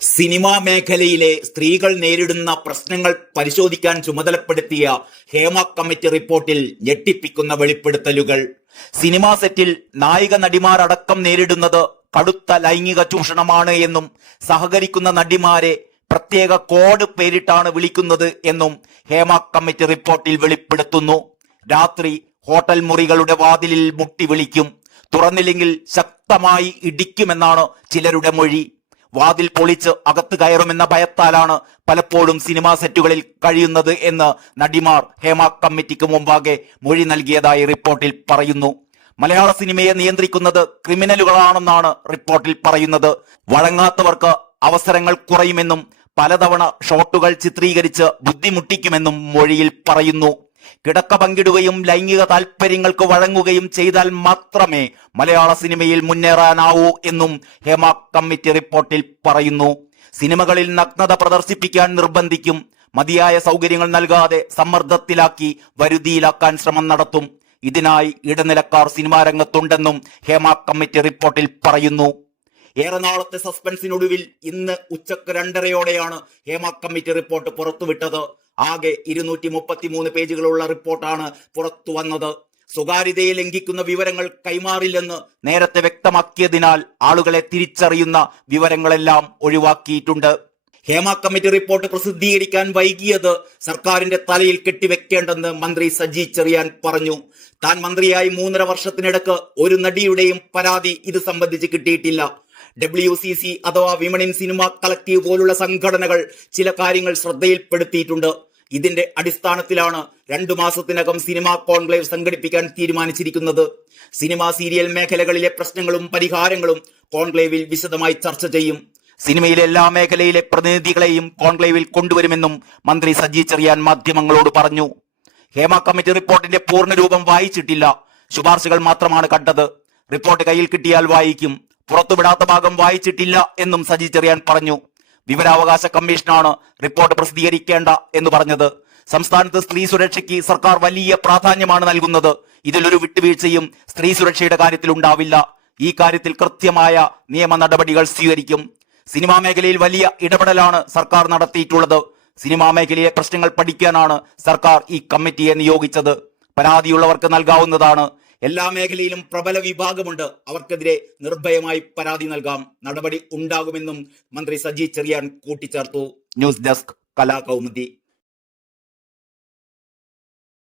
Cinema മേഖലയിലെ സ്ത്രീകൾ നേരിടുന്ന പ്രശ്നങ്ങൾ പരിശോധിക്കാൻ ചുമതലപ്പെടുത്തിയ ഹേമ കമ്മിറ്റി റിപ്പോർട്ടിൽ ഞെട്ടിപ്പിക്കുന്ന വെളിപ്പെടുത്തലുകൾ. സിനിമാ സെറ്റിൽ നായിക നടിമാരടക്കം നേരിടുന്നത് കടുത്ത ലൈംഗിക ചൂഷണമാണ് എന്നും സഹകരിക്കുന്ന നടിമാരെ പ്രത്യേക കോഡ് പേരിട്ടാണ് വിളിക്കുന്നത് എന്നും ഹേമ കമ്മിറ്റി റിപ്പോർട്ടിൽ വെളിപ്പെടുത്തുന്നു. രാത്രി ഹോട്ടൽ മുറികളുടെ വാതിലിൽ മുട്ടി വിളിക്കും, തുറന്നില്ലെങ്കിൽ ശക്തമായി ഇടിക്കുമെന്നാണ് ചിലരുടെ മൊഴി. വാതിൽ പൊളിച്ച് അകത്ത് കയറുമെന്ന ഭയത്താലാണ് പലപ്പോഴും സിനിമാ സെറ്റുകളിൽ കഴിയുന്നത് എന്ന് നടിമാർ ഹേമ കമ്മിറ്റിക്ക് മുമ്പാകെ മൊഴി നൽകിയതായി റിപ്പോർട്ടിൽ പറയുന്നു. മലയാള സിനിമയെ നിയന്ത്രിക്കുന്നത് ക്രിമിനലുകളാണെന്നാണ് റിപ്പോർട്ടിൽ പറയുന്നത്. വഴങ്ങാത്തവർക്ക് അവസരങ്ങൾ കുറയുമെന്നും പലതവണ ഷോട്ടുകൾ ചിത്രീകരിച്ച് ബുദ്ധിമുട്ടിക്കുമെന്നും മൊഴിയിൽ പറയുന്നു. കിടക്ക പങ്കിടുകയും ലൈംഗിക താൽപര്യങ്ങൾക്ക് വഴങ്ങുകയും ചെയ്താൽ മാത്രമേ മലയാള സിനിമയിൽ മുന്നേറാനാവൂ എന്നും ഹേമ കമ്മിറ്റി റിപ്പോർട്ടിൽ പറയുന്നു. സിനിമകളിൽ നഗ്നത പ്രദർശിപ്പിക്കാൻ നിർബന്ധിക്കും, മതിയായ സൗകര്യങ്ങൾ നൽകാതെ സമ്മർദ്ദത്തിലാക്കി വരുതിയിലാക്കാൻ ശ്രമം നടത്തും. ഇതിനായി ഇടനിലക്കാർ സിനിമാ രംഗത്തുണ്ടെന്നും ഹേമ കമ്മിറ്റി റിപ്പോർട്ടിൽ പറയുന്നു. ഏറെ നാളത്തെ സസ്പെൻസിനൊടുവിൽ ഇന്ന് ഉച്ചക്ക് 2:30 ഹേമ കമ്മിറ്റി റിപ്പോർട്ട് പുറത്തുവിട്ടത്. ആകെ 233 പേജുകളുള്ള റിപ്പോർട്ടാണ് പുറത്തു വന്നത്. സ്വകാര്യതയെ ലംഘിക്കുന്ന വിവരങ്ങൾ കൈമാറില്ലെന്ന് നേരത്തെ വ്യക്തമാക്കിയതിനാൽ ആളുകളെ തിരിച്ചറിയുന്ന വിവരങ്ങളെല്ലാം ഒഴിവാക്കിയിട്ടുണ്ട്. ഹേമ കമ്മിറ്റി റിപ്പോർട്ട് പ്രസിദ്ധീകരിക്കാൻ വൈകിയത് സർക്കാരിന്റെ തലയിൽ കെട്ടിവെക്കേണ്ടെന്ന് മന്ത്രി സജി ചെറിയാൻ പറഞ്ഞു. താൻ മന്ത്രിയായി 3.5 വർഷത്തിനിടക്ക് ഒരു നടിയുടെയും പരാതി ഇത് സംബന്ധിച്ച് കിട്ടിയിട്ടില്ല. WCC അഥവാ വിമൺ ഇൻ സിനിമ കളക്റ്റീവ് പോലുള്ള സംഘടനകൾ ചില കാര്യങ്ങൾ ശ്രദ്ധയിൽപ്പെടുത്തിയിട്ടുണ്ട്. ഇതിന്റെ അടിസ്ഥാനത്തിലാണ് 2 മാസത്തിനകം സിനിമാ കോൺക്ലേവ് സംഘടിപ്പിക്കാൻ തീരുമാനിച്ചിരിക്കുന്നത്. സിനിമാ സീരിയൽ മേഖലകളിലെ പ്രശ്നങ്ങളും പരിഹാരങ്ങളും കോൺക്ലേവിൽ വിശദമായി ചർച്ച ചെയ്യും. സിനിമയിലെ എല്ലാ മേഖലയിലെ പ്രതിനിധികളെയും കോൺക്ലേവിൽ കൊണ്ടുവരുമെന്നും മന്ത്രി സജി ചെറിയാൻ മാധ്യമങ്ങളോട് പറഞ്ഞു. ഹേമ കമ്മിറ്റി റിപ്പോർട്ടിന്റെ പൂർണ്ണരൂപം വായിച്ചിട്ടില്ല, ശുപാർശകൾ മാത്രമാണ് കണ്ടത്. റിപ്പോർട്ട് കയ്യിൽ കിട്ടിയാൽ വായിക്കും, പുറത്തുവിടാത്ത ഭാഗം വായിച്ചിട്ടില്ല എന്നും സജി ചെറിയാൻ പറഞ്ഞു. വിവരാവകാശ കമ്മീഷനാണ് റിപ്പോർട്ട് പ്രസിദ്ധീകരിക്കേണ്ട എന്ന് പറഞ്ഞത്. സംസ്ഥാനത്ത് സ്ത്രീ സുരക്ഷയ്ക്ക് സർക്കാർ വലിയ പ്രാധാന്യമാണ് നൽകുന്നത്. ഇതിലൊരു വിട്ടുവീഴ്ചയും സ്ത്രീ സുരക്ഷയുടെ കാര്യത്തിൽ ഉണ്ടാവില്ല. ഈ കാര്യത്തിൽ കൃത്യമായ നിയമ നടപടികൾ സ്വീകരിക്കും. സിനിമാ മേഖലയിൽ വലിയ ഇടപെടലാണ് സർക്കാർ നടത്തിയിട്ടുള്ളത്. സിനിമാ മേഖലയിലെ പ്രശ്നങ്ങൾ പഠിക്കാനാണ് സർക്കാർ ഈ കമ്മിറ്റിയെ നിയോഗിച്ചത്. പരാതിയുള്ളവർക്ക് നൽകാവുന്നതാണ്. എല്ലാ മേഖലയിലും പ്രബല വിഭാഗമുണ്ട്, അവർക്കെതിരെ നിർഭയമായി പരാതി നൽകാം, നടപടി ഉണ്ടാകുമെന്നും മന്ത്രി സജി ചെറിയാൻ കൂട്ടിച്ചേർത്തു. News desk Kalakaumudi.